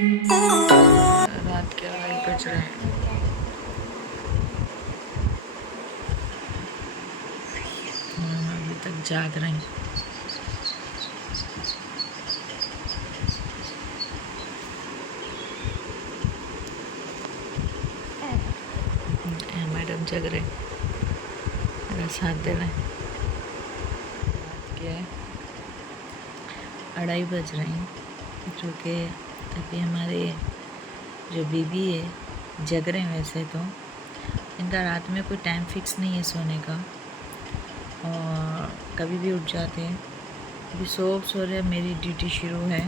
रात के 2:30 बज रहे हैं। अभी तक जाग रहे हैं। मैडम जग रहे, मेरा साथ दे रहे हैं। रात के 2:30 बज रहे हैं, जो कि अभी हमारे जो बीबी है जग रहे हैं। वैसे तो इनका रात में कोई टाइम फिक्स नहीं है सोने का, और कभी भी उठ जाते हैं। अभी सो रहे, मेरी ड्यूटी शुरू है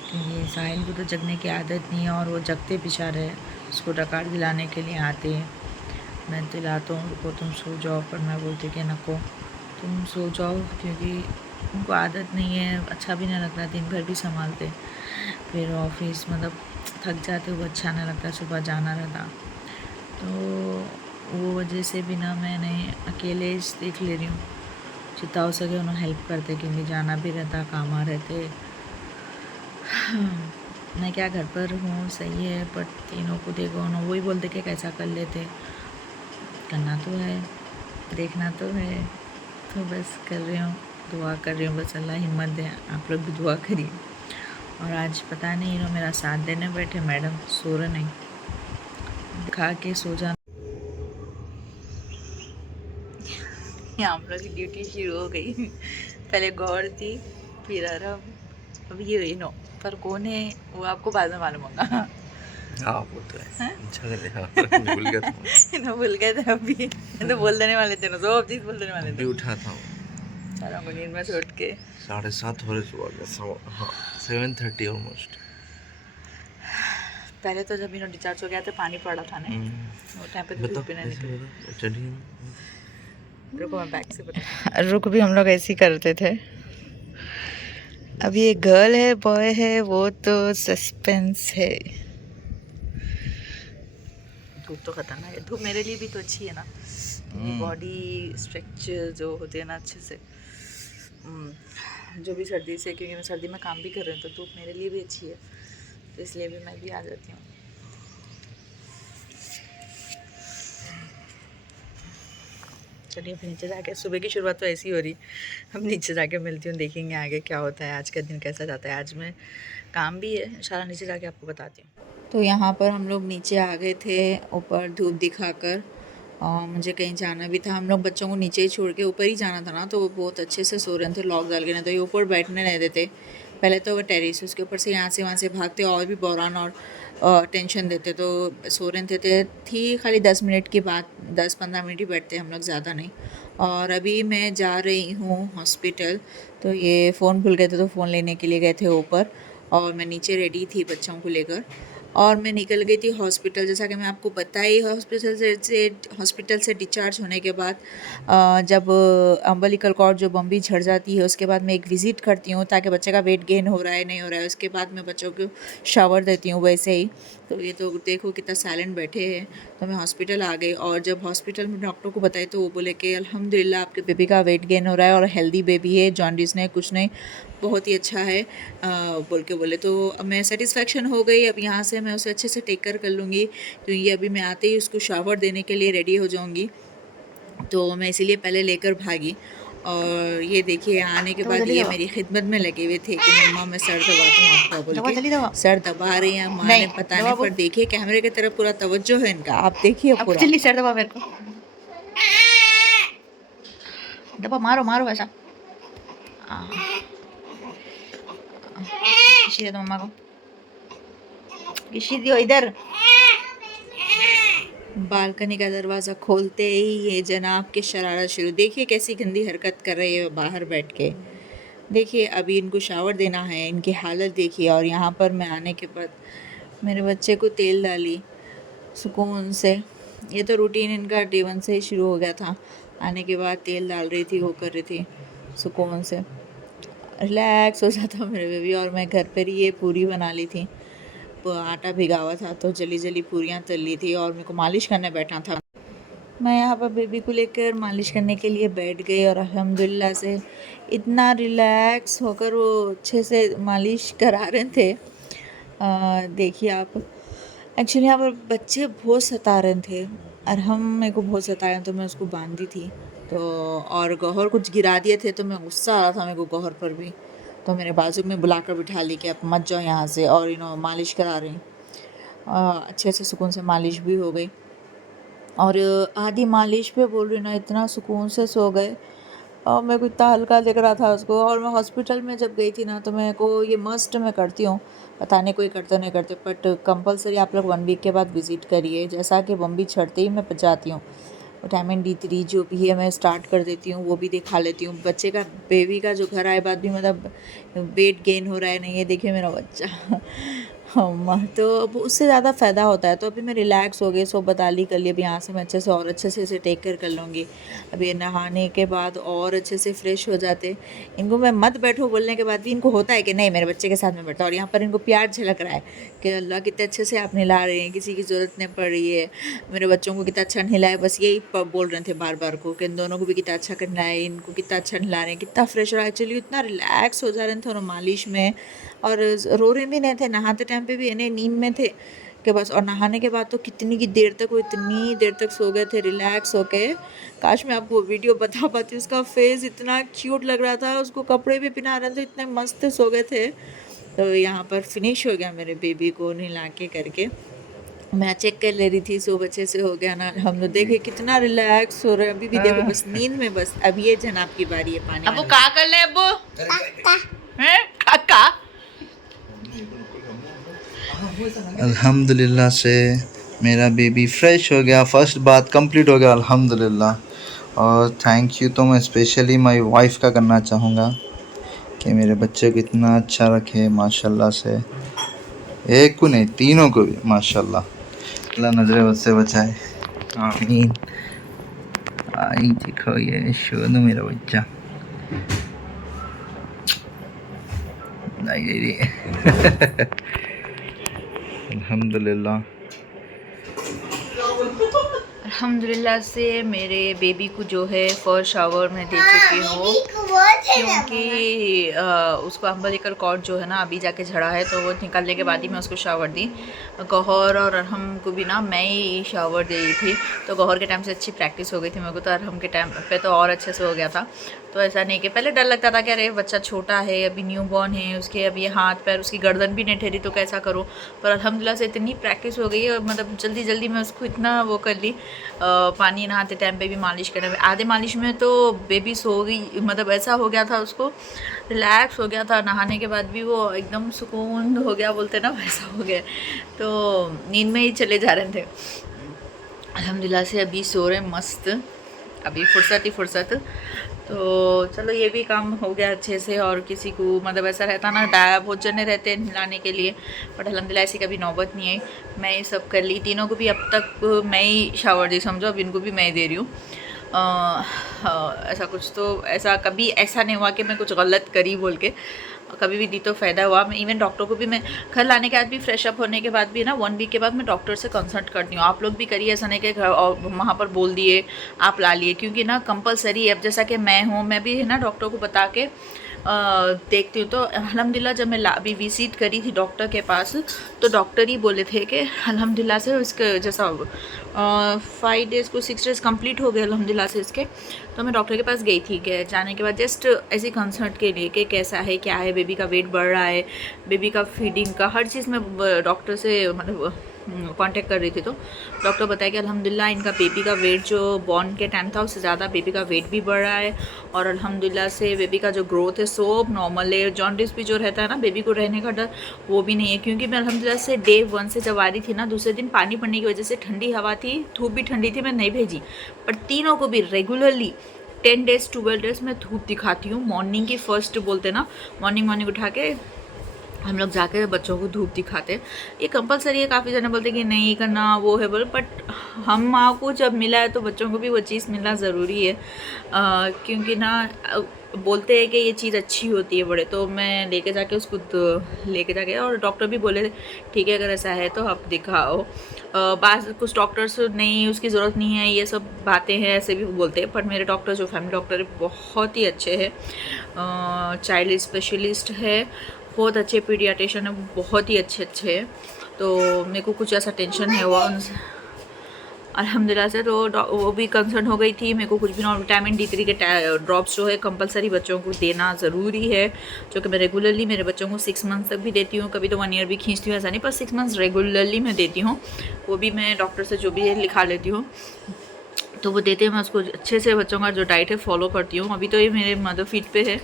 क्योंकि साहिल को तो जगने की आदत नहीं है, और वो जगते पिछा रहे। उसको डकार दिलाने के लिए आते हैं, मैं दिलाता हूँ, रुको तुम सो जाओ, पर मैं बोलती कि नको तुम सो जाओ, क्योंकि उनको आदत नहीं है, अच्छा भी नहीं लगता, दिन भर भी संभालते, फिर ऑफिस मतलब थक जाते, वो अच्छा नहीं लगता, सुबह जाना रहता। तो वो वजह से भी ना मैंने अकेले देख ले रही हूँ, जितना हो सके उन्हें हेल्प करते, क्योंकि जाना भी रहता, काम आ रहते। मैं क्या घर पर हूँ, सही है, पर तीनों को देखो, उन्होंने वही बोलते कि कैसा कर लेते, करना तो है, देखना तो है, तो बस कर रही हूँ, दुआ कर रही हूँ, बस अल्लाह हिम्मत दे। आप लोग भी दुआ करिए। और आज पता नहीं इन्होंने मेरा साथ देने बैठे, मैडम सो रहे नहीं, खा के सो जाना। हम लोग की ड्यूटी शुरू हो गई। पहले गौर थी, फिर आराम, अब ये नो, पर कौन है वो आपको बाद में मालूम होगा। हाँ वो तो है। भूल गया था। ना भूल गए थे अभी, तो बोल देने वाले थे ना, सब चीज़ बोल देने वाले थे। अभी उठा था सारा को नींद में से उठ के 7:30 हो रहे सुबह। हाँ 7:30 ऑलमोस्ट। पहले तो जब इन्होंने डिस्चार्ज हो गया तो पानी पड़ा था ना, वो टाइम पे तो धूप भी नहीं निकली। चलिए रुको मैं बैक से बता। रुक भी हम लोग ऐसे ही करते थे। अब ये गर्ल है बॉय है वो तो सस्पेंस है। धूप तो खतरनाक है, धूप मेरे लिए भी तो अच्छी है ना, बॉडी स्ट्रक्चर जो होते हैं ना अच्छे से, जो भी सर्दी से, क्योंकि मैं सर्दी में काम भी कर रही हूँ, तो धूप मेरे लिए भी अच्छी है, तो इसलिए भी मैं भी आ जाती हूँ। चलिए अब नीचे जाके, सुबह की शुरुआत तो ऐसी हो रही, अब नीचे जाके मिलती हूँ, देखेंगे आगे क्या होता है, आज का दिन कैसा जाता है। आज मैं काम भी है, इंशाल्लाह नीचे जाके आपको बताती हूँ। तो यहाँ पर हम लोग नीचे आ गए थे, ऊपर धूप दिखाकर, और मुझे कहीं जाना भी था। हम लोग बच्चों को नीचे ही छोड़ के ऊपर ही जाना था ना, तो वो बहुत अच्छे से सो रहे थे, लॉक डाल के, नहीं तो ये ऊपर बैठने नहीं देते। पहले तो वो टेरिस, उसके ऊपर से यहाँ से वहाँ से भागते, और भी बौरान और टेंशन देते, तो सो रहे थी खाली 10 मिनट की बात, 10-15 मिनट ही बैठते हम लोग, ज़्यादा नहीं। और अभी मैं जा रही हूँ हॉस्पिटल, तो ये फ़ोन भूल गए थे, तो फ़ोन लेने के लिए गए थे ऊपर, और मैं नीचे रेडी थी बच्चों को लेकर, और मैं निकल गई थी हॉस्पिटल। जैसा कि मैं आपको बताई, हॉस्पिटल से डिस्चार्ज होने के बाद जब अम्बिलिकल कॉर्ड जो बम्बी झड़ जाती है, उसके बाद मैं एक विज़िट करती हूँ, ताकि बच्चे का वेट गेन हो रहा है नहीं हो रहा है, उसके बाद मैं बच्चों को शावर देती हूँ वैसे ही। तो ये तो देखो कितना साइलेंट बैठे हैं। तो मैं हॉस्पिटल आ गई, और जब हॉस्पिटल में डॉक्टर को बताई, तो वो बोले कि अल्हम्दुलिल्लाह आपके बेबी का वेट गेन हो रहा है, और हेल्दी बेबी है, जॉन्डिस नहीं, कुछ नहीं, बहुत ही अच्छा है, बोल के बोले। तो अब मैं सेटिस्फेक्शन हो गई। अब यहाँ से मैं उसे अच्छे से टेक केयर कर लूँगी, क्योंकि अभी मैं आते ही उसको शावर देने के लिए रेडी हो जाऊँगी, तो मैं इसीलिए पहले लेकर भागी। और ये देखिए आने के बाद ये मेरी खिदमत में लगे हुए थे कि मम्मा मैं सर दबाता हूँ आपका, बोल के सर दबा रही हैं माँ ने, पता नहीं, पर देखिए कैमरे की तरफ पूरा तवज्जो है इनका, आप देखिए पूरा। जल्दी सर दबा मेरे को, दबा, मारो मारो ऐसा, किसी दे दो मम्मा को, किसी दियो इधर। बालकनी का दरवाज़ा खोलते ही ये जनाब के शरारत शुरू। देखिए कैसी गंदी हरकत कर रही है बाहर बैठ के। देखिए अभी इनको शावर देना है, इनकी हालत देखिए। और यहाँ पर मैं आने के बाद मेरे बच्चे को तेल डाली सुकून से। ये तो रूटीन इनका डे 1 से ही शुरू हो गया था, आने के बाद तेल डाल रही थी, वो कर रही थी सुकून से, रिलैक्स हो जाता मेरे बेबी। और मैं घर पर ही ये पूरी बना ली थी, आटा भिगा हुआ था, तो जली जली पूरियाँ तल ली थी, और मेरे को मालिश करने बैठना था। मैं यहाँ पर बेबी को लेकर मालिश करने के लिए बैठ गई, और अल्हम्दुलिल्लाह से इतना रिलैक्स होकर वो अच्छे से मालिश करा रहे थे देखिए आप, एक्चुअली यहाँ पर बच्चे बहुत सता रहे थे और हम मेरे को बहुत सता रहे, तो मैं उसको बांधी थी तो, और गौहर कुछ गिरा दिए थे तो मैं गुस्सा आ रहा था मेरे को गौहर पर भी, तो मेरे बाजू में बुलाकर बिठा ली कि आप मत जाओ यहाँ से, और मालिश करा रही। अच्छे से सुकून से मालिश भी हो गई, और आधी मालिश पे बोल रही ना इतना सुकून से सो गए, और मेरे को इतना हल्का लग रहा था उसको। और मैं हॉस्पिटल में जब गई थी ना, तो मेरे को ये मस्ट मैं करती हूँ, पता नहीं कोई करते नहीं करते, बट कंपलसरी आप लोग 1 वीक के बाद विज़िट करिए। जैसा कि बम्बी छड़ते ही मैं जाती हूँ, विटामिन D3 जो भी है मैं स्टार्ट कर देती हूँ, वो भी दिखा लेती हूँ। बच्चे का, बेबी का जो घर आए बाद भी मतलब वेट गेन हो रहा है नहीं, ये देखिए मेरा बच्चा हाँ, तो अब उससे ज़्यादा फ़ायदा होता है। तो अभी मैं रिलैक्स हो गई, सो बताली कर ली। अब यहाँ से मैं अच्छे से और अच्छे से इसे टेक केयर कर लूँगी। अभी नहाने के बाद और अच्छे से फ्रेश हो जाते। इनको मैं मत बैठो बोलने के बाद भी इनको होता है कि नहीं मेरे बच्चे के साथ में बैठा, और यहाँ पर इनको प्यार झलक रहा है कि अल्लाह कितने अच्छे से आप नहला रहे हैं, किसी की ज़रूरत नहीं पड़ रही है, मेरे बच्चों को कितना अच्छा नहलाए। बस यही बोल रहे थे बार बार को कि इन दोनों को भी कितना अच्छा करना है, इनको कितना अच्छा नहला रहे हैं, कितना फ्रेश हो रहा है। एक्चुअली इतना रिलैक्स हो जा रहे थे और मालिश में, और रो रहे भी नहीं थे। नहाते टाइम पे भी इन्हें नींद में थे कि बस, और नहाने के बाद तो कितनी की देर तक, वो इतनी देर तक सो गए थे रिलैक्स होके। काश मैं आपको वीडियो बता पाती, उसका फेस इतना क्यूट लग रहा था, उसको कपड़े भी पहना रहे थे, इतने मस्त सो गए थे। तो यहाँ पर फिनिश हो गया मेरे बेबी को नहला के करके। मैं चेक कर ले रही थी, सो अच्छे से हो गया ना, हम लोग देखे कितना रिलैक्स हो रहे हैं। अभी भी देखो बस नींद में, बस अब ये जनाब की बारी है पानी। अब वो का कर ले, अब हैं काका। अल्हम्दुलिल्लाह से मेरा बेबी फ्रेश हो गया, फर्स्ट बात कंप्लीट हो गया अल्हम्दुलिल्लाह। और थैंक यू तो मैं स्पेशली माय वाइफ का करना चाहूँगा कि मेरे बच्चे को इतना अच्छा रखे माशाल्लाह से, एक को नहीं तीनों को भी माशाल्लाह, अल्लाह नजरे बद से बचाए, आमीन। आई देखो ये शोनू मेरा बच्चा, अल्हम्दुलिल्लाह। अल्हम्दुलिल्लाह से मेरे बेबी को जो है फर्स्ट शावर में दे चुकी हूँ, क्योंकि उसको अम्बिलिकल कॉर्ड जो है ना अभी जाके झड़ा है, तो वो निकालने के बाद ही मैं उसको शावर दी। गौहर और अरहम को भी ना मैं ही शावर दे रही थी, तो गौहर के टाइम से अच्छी प्रैक्टिस हो गई थी मेरे को, तो अरहम के टाइम पे तो और अच्छे से हो गया था। तो ऐसा नहीं कि पहले डर लगता था कि अरे बच्चा छोटा है, अभी न्यू बॉर्न है, उसके अभी हाथ पैर, उसकी गर्दन भी नहीं ठहरी तो कैसा करूँ। पर अल्हम्दुलिल्लाह से इतनी प्रैक्टिस हो गई है, मतलब जल्दी जल्दी मैं उसको इतना वो कर ली। पानी नहाते टाइम पे भी मालिश करने में, आधे मालिश में तो बेबी सो गई, मतलब ऐसा हो गया था, उसको रिलैक्स हो गया था। नहाने के बाद भी वो एकदम सुकून हो गया, बोलते ना वैसा हो गया, तो नींद में ही चले जा रहे थे। अल्हम्दुलिल्लाह से अभी सो रहे मस्त, अभी फुर्सत ही फुर्सत। तो चलो ये भी काम हो गया अच्छे से। और किसी को मतलब ऐसा रहता ना, बहुत जने रहते हैं नहलाने के लिए, बट अल्हम्दुलिल्लाह ऐसी कभी नौबत नहीं आई। मैं ये सब कर ली, तीनों को भी अब तक मैं ही शावर दी समझो, अब इनको भी मैं ही दे रही हूँ। ऐसा कुछ तो ऐसा कभी ऐसा नहीं हुआ कि मैं कुछ गलत करी बोल के, कभी भी दी तो फ़ायदा हुआ। मैं इवन डॉक्टर को भी, मैं घर लाने के बाद भी, फ्रेश अप होने के बाद भी ना 1 वीक के बाद मैं डॉक्टर से कंसल्ट करती हूँ। आप लोग भी करिए, ऐसा नहीं कि वहाँ पर बोल दिए आप ला लिए, क्योंकि ना कंपलसरी है। अब जैसा कि मैं हूँ, मैं भी है ना डॉक्टर को बता के देखती हूँ। तो अल्हम्दुलिल्लाह जब मैं अभी विज़िट करी थी डॉक्टर के पास, तो डॉक्टर ही बोले थे कि अल्हम्दुलिल्लाह से इसके जैसा 5 डेज़ को 6 डेज़ कंप्लीट हो गए अल्हम्दुलिल्लाह से इसके। तो मैं डॉक्टर के पास गई थी कि जाने के बाद जस्ट ऐसी कंसल्ट के लिए कि कैसा है, क्या है, बेबी का वेट बढ़ रहा है, बेबी का फीडिंग का हर चीज़ में डॉक्टर से मतलब कांटेक्ट कर रही थी। तो डॉक्टर बताया कि अल्हम्दुलिल्लाह इनका बेबी का वेट जो बॉर्न के टाइम था उससे ज़्यादा बेबी का वेट भी बढ़ रहा है, और अल्हम्दुलिल्लाह से बेबी का जो ग्रोथ है सब नॉर्मल है। जॉन्डिस भी जो रहता है ना बेबी को रहने का डर, वो भी नहीं है। क्योंकि मैं अल्हम्दुलिल्लाह से डे 1 से जब आ रही थी ना, दूसरे दिन पानी पड़ने की वजह से ठंडी हवा थी, धूप भी ठंडी थी, मैं नहीं भेजी, पर तीनों को भी रेगुलरली 10 डेज़ 12 डेज़ में धूप दिखाती हूँ। मॉर्निंग की फर्स्ट बोलते ना, मॉर्निंग उठा के हम लोग जाके बच्चों को धूप दिखाते। ये कंपलसरी है, काफ़ी जने बोलते हैं कि नहीं करना वो है बोल, बट हम माँ को जब मिला है तो बच्चों को भी वो चीज़ मिलना ज़रूरी है। क्योंकि ना बोलते हैं कि ये चीज़ अच्छी होती है बड़े, तो मैं लेके जाके उसको लेके जाके, और डॉक्टर भी बोले ठीक है अगर ऐसा है तो आप दिखाओ। बात कुछ डॉक्टर्स नहीं, उसकी ज़रूरत नहीं है, ये सब बातें हैं ऐसे भी बोलते हैं, पर मेरे डॉक्टर जो फैमिली डॉक्टर है बहुत ही अच्छे हैं, चाइल्ड स्पेशलिस्ट है, बहुत अच्छे पीडियाट्रिशियन है, बहुत ही अच्छे हैं। तो मेरे को कुछ ऐसा टेंशन नहीं हुआ उनसे अल्हम्दुलिल्लाह से। तो वो भी कंसर्न हो गई थी मेरे को कुछ भी ना। विटामिन D3 के ड्रॉप्स जो है कंपलसरी बच्चों को देना ज़रूरी है, जो कि मैं रेगुलरली मेरे बच्चों को 6 मंथ्स तक भी देती हूँ, कभी तो 1 ईयर भी खींचती हूँ, ऐसा नहीं, पर 6 मंथ्स रेगुलरली मैं देती हूँ। वो भी मैं डॉक्टर से जो भी है लिखा लेती हूँ, तो वो देते हैं, मैं उसको अच्छे से बच्चों का जो डाइट है फॉलो करती हूँ। अभी तो ये मेरे मदर फीड पे है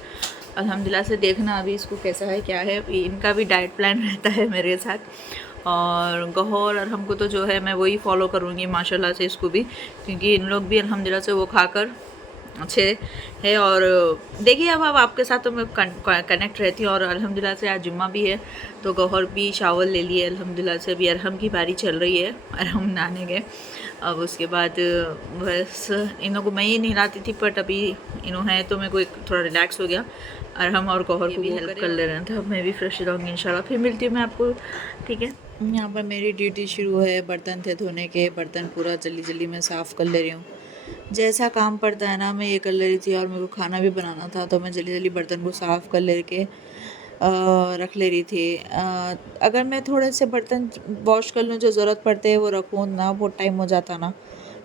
अल्हम्दुलिल्लाह से। देखना अभी इसको कैसा है क्या है, इनका भी डाइट प्लान रहता है मेरे साथ। और गौहर और हमको तो जो है मैं वही फॉलो करूँगी माशाल्लाह से इसको भी, क्योंकि इन लोग भी अल्हम्दुलिल्लाह से वो खाकर अच्छे है। और देखिए अब आपके साथ तो मैं कनेक्ट रहती हूँ। और अल्हम्दुलिल्लाह से आज जुम्मा भी है, तो गौहर भी शावल ले लिए अल्हम्दुलिल्लाह से। अभी अरहम की बारी चल रही है, अरहम नहाने गए। अब उसके बाद बस इन लोगों को मैं ही नहलाती थी, बट अभी इन्हों है तो मेरे को एक थोड़ा रिलैक्स हो गया। अरहम और गौहर को भी हेल्प कर ले रहे थे। अब मैं भी फ्रेश रहूँगी इंशाल्लाह। फिर मिलती हूँ मैं आपको, ठीक है। यहाँ पर मेरी ड्यूटी शुरू है, बर्तन थे धोने के, बर्तन पूरा जल्दी जल्दी मैं साफ़ कर ले रही हूँ। जैसा काम पड़ता है ना मैं ये कर ले रही थी। और मेरे को खाना भी बनाना था, तो मैं जल्दी जल्दी बर्तन को साफ़ कर ले के रख ले रही थी। अगर मैं थोड़े से बर्तन वॉश कर लूँ, जो ज़रूरत पड़ते है वो रखूँ ना, बहुत टाइम हो जाता ना,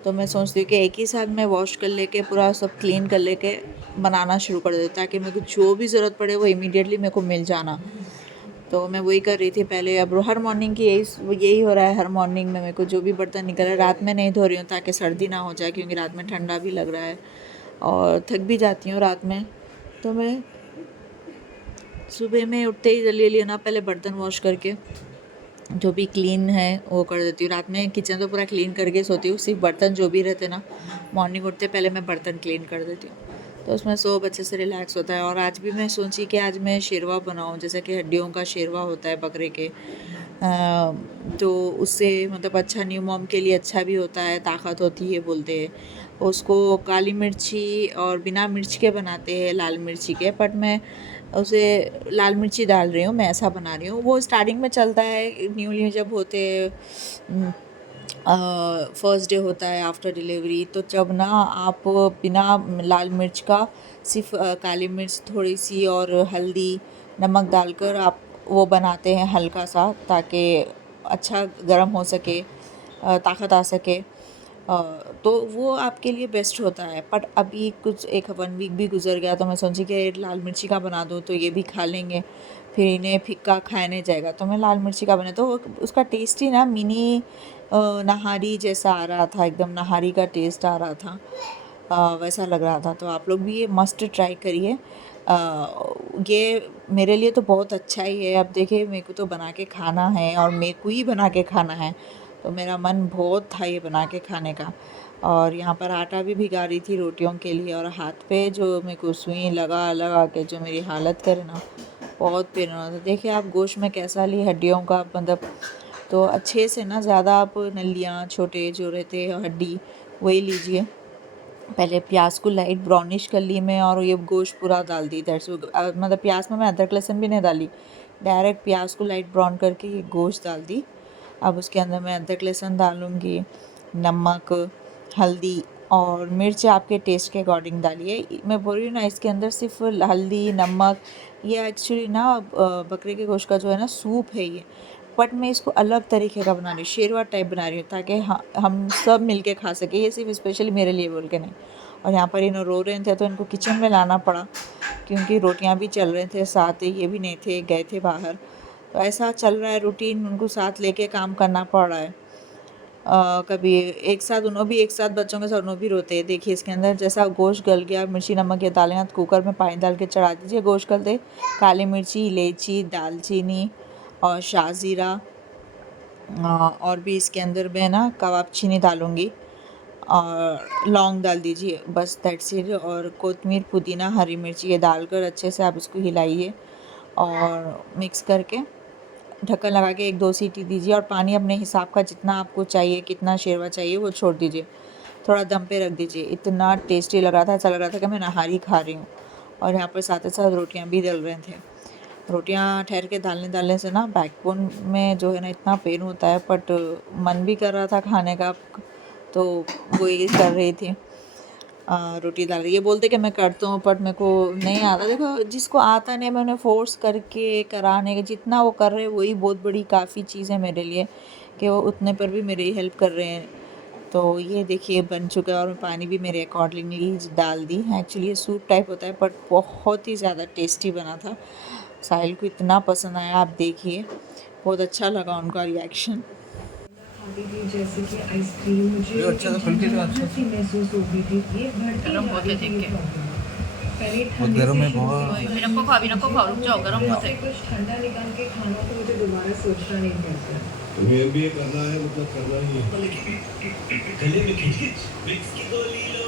तो मैं सोचती हूँ कि एक ही साथ मैं वॉश कर लेके पूरा सब क्लीन कर लेके बनाना शुरू कर देती, ताकि मेरे को जो भी ज़रूरत पड़े वो इमीडिएटली मेरे को मिल जाना। तो मैं वही कर रही थी पहले। अब हर मॉर्निंग की यही हो रहा है, हर मॉर्निंग में मेरे को जो भी बर्तन निकल रहा है रात में नहीं धो रही हूँ, ताकि सर्दी ना हो जाए, क्योंकि रात में ठंडा भी लग रहा है और थक भी जाती हूँ रात में। तो मैं सुबह में उठते ही जल्दी जल्दी ना पहले बर्तन वॉश करके जो भी क्लीन है वो कर देती हूँ। रात में किचन तो पूरा क्लीन करके सोती हूँ, सिर्फ बर्तन जो भी रहते ना मॉर्निंग उठते पहले मैं बर्तन क्लीन कर देती हूँ, तो उसमें सब अच्छे से रिलैक्स होता है। और आज भी मैं सोची कि आज मैं शेरवा बनाऊँ, जैसे कि हड्डियों का शेरवा होता है बकरे के। तो उससे मतलब अच्छा, न्यू मॉम के लिए अच्छा भी होता है, ताकत होती है बोलते हैं। उसको काली मिर्ची और बिना मिर्च के बनाते हैं, लाल मिर्ची के, बट मैं उसे लाल मिर्ची डाल रही हूँ, मैं ऐसा बना रही हूँ। वो स्टार्टिंग में चलता है, न्यूली जब होते फर्स्ट डे होता है आफ्टर डिलीवरी, तो जब ना आप बिना लाल मिर्च का सिर्फ काली मिर्च थोड़ी सी और हल्दी नमक डालकर आप वो बनाते हैं हल्का सा, ताकि अच्छा गर्म हो सके, ताकत आ सके। तो वो आपके लिए बेस्ट होता है। बट अभी कुछ 1 वीक भी गुजर गया, तो मैं सोची कि लाल मिर्ची का बना दूँ तो ये भी खा लेंगे, फिर इन्हें फिक्का खाया नहीं जाएगा, तो मैं लाल मिर्ची का बना, तो उसका टेस्ट ही ना मिनी नहारी जैसा आ रहा था, एकदम नहारी का टेस्ट आ रहा था, वैसा लग रहा था। तो आप लोग भी ये मस्ट ट्राई करिए। ये मेरे लिए तो बहुत अच्छा ही है। अब देखिए मेरे को तो बना के खाना है और मेरे को ही बना के खाना है, तो मेरा मन बहुत था ये बना के खाने का। और यहाँ पर आटा भी भिगा रही थी रोटियों के लिए, और हाथ पे जो मेरे को सुई लगा लगा के जो मेरी हालत करे ना, बहुत पेन हो रहा था। देखिए आप गोश्त में कैसा ली हड्डियों का, मतलब तो अच्छे से ना, ज़्यादा आप नलियाँ छोटे जो रहते हैं हड्डी वही लीजिए। पहले प्याज को लाइट ब्राउनिश कर ली मैं, और ये गोश्त पूरा डाल दी। दैट्स मतलब प्याज में मैं अदरक लहसुन भी नहीं डाली, डायरेक्ट प्याज को लाइट ब्राउन करके ये गोश्त डाल दी। अब उसके अंदर मैं अदरक लहसुन डालूँगी, नमक, हल्दी और मिर्च आपके टेस्ट के अकॉर्डिंग डालिए। मैं बोल रही हूँ ना, इसके अंदर सिर्फ हल्दी नमक, ये एक्चुअली ना बकरे के गोश्त का जो है ना सूप है ये, बट मैं इसको अलग तरीके का बना रही हूँ, शेरवा टाइप बना रही हूँ, ताकि हम सब मिलके खा सके, ये सिर्फ स्पेशली मेरे लिए बोल के नहीं। और यहाँ पर इन्हों रो रहे थे, तो इनको किचन में लाना पड़ा, क्योंकि रोटियाँ भी चल रहे थे साथ ही, ये भी नहीं थे, गए थे बाहर। तो ऐसा चल रहा है रूटीन, उनको साथ लेके काम करना पड़ रहा है। कभी एक साथ उन्हों भी, एक साथ बच्चों के साथ उन्हों भी रोते हैं। देखिए इसके अंदर जैसा गोश्त गल गया, मिर्ची नमक ये डालें, तो कुकर में पानी डाल के चढ़ा दीजिए। गोश्त गलते काली मिर्ची, इलायची, दालचीनी और शाहज़ीरा, और भी इसके अंदर मैं ना कबाब चीनी डालूँगी और लौंग डाल दीजिए, बस दैट्स इट। और कोतमीर, पुदीना, हरी मिर्ची ये डालकर अच्छे से आप इसको हिलाइए और मिक्स करके ढक्कन लगा के 1-2 सीटी दीजिए। और पानी अपने हिसाब का जितना आपको चाहिए, कितना शेरवा चाहिए वो छोड़ दीजिए, थोड़ा दम पे रख दीजिए। इतना टेस्टी लग रहा था, ऐसा लग रहा था कि मैं नहारी खा रही हूँ। और यहाँ पर साथ ही साथ रोटियाँ भी डल रहे थे। रोटियाँ ठहर के डालने से ना बैकबोन में जो है ना इतना पेन होता है, बट मन भी कर रहा था खाने का, तो वो ये कर रही थी। रोटी डाल रही है। ये बोलते कि मैं करता हूँ बट मेरे को नहीं आता। देखो जिसको आता नहीं मैं उन्हें फ़ोर्स करके कराने का, जितना वो कर रहे हैं वही बहुत बड़ी काफ़ी चीज़ है मेरे लिए कि वो उतने पर भी मेरी हेल्प कर रहे हैं। तो ये देखिए बन चुका है और मैं पानी भी मेरे अकॉर्डिंगली डाल दी। एक्चुअली ये सूप टाइप होता है बट बहुत ही ज़्यादा टेस्टी बना था। साहिल को इतना पसंद आया, आप देखिए बहुत अच्छा लगा उनका रिएक्शन। जैसे कि आइसक्रीम मुझे अच्छा था, खुल के जो अच्छा सी महसूस हो रही थी। ये बढ़ती गरम होते देख के पहले बहुत गर्म है बहुत। अभी नको खाओ, रुक जाओ, गरम होते। कुछ ठंडा निकाल के खाना तो मुझे दोबारा सोचना नहीं पड़ता। तुम्हें MBA करना है मतलब करना ही है। गले में खिचखिच विक्स की गोली लो,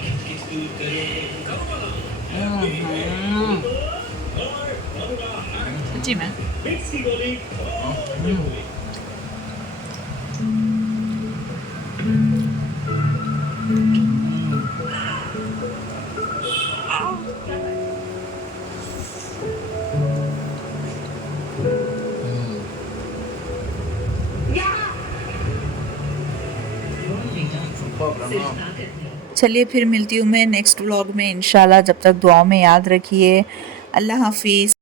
खिचखिच दूर करो। जी मैं विक्स की गोली। चलिए फिर मिलती हूँ मैं नेक्स्ट व्लॉग में इंशाल्लाह। जब तक दुआओं में याद रखिए। अल्लाह हाफिज़।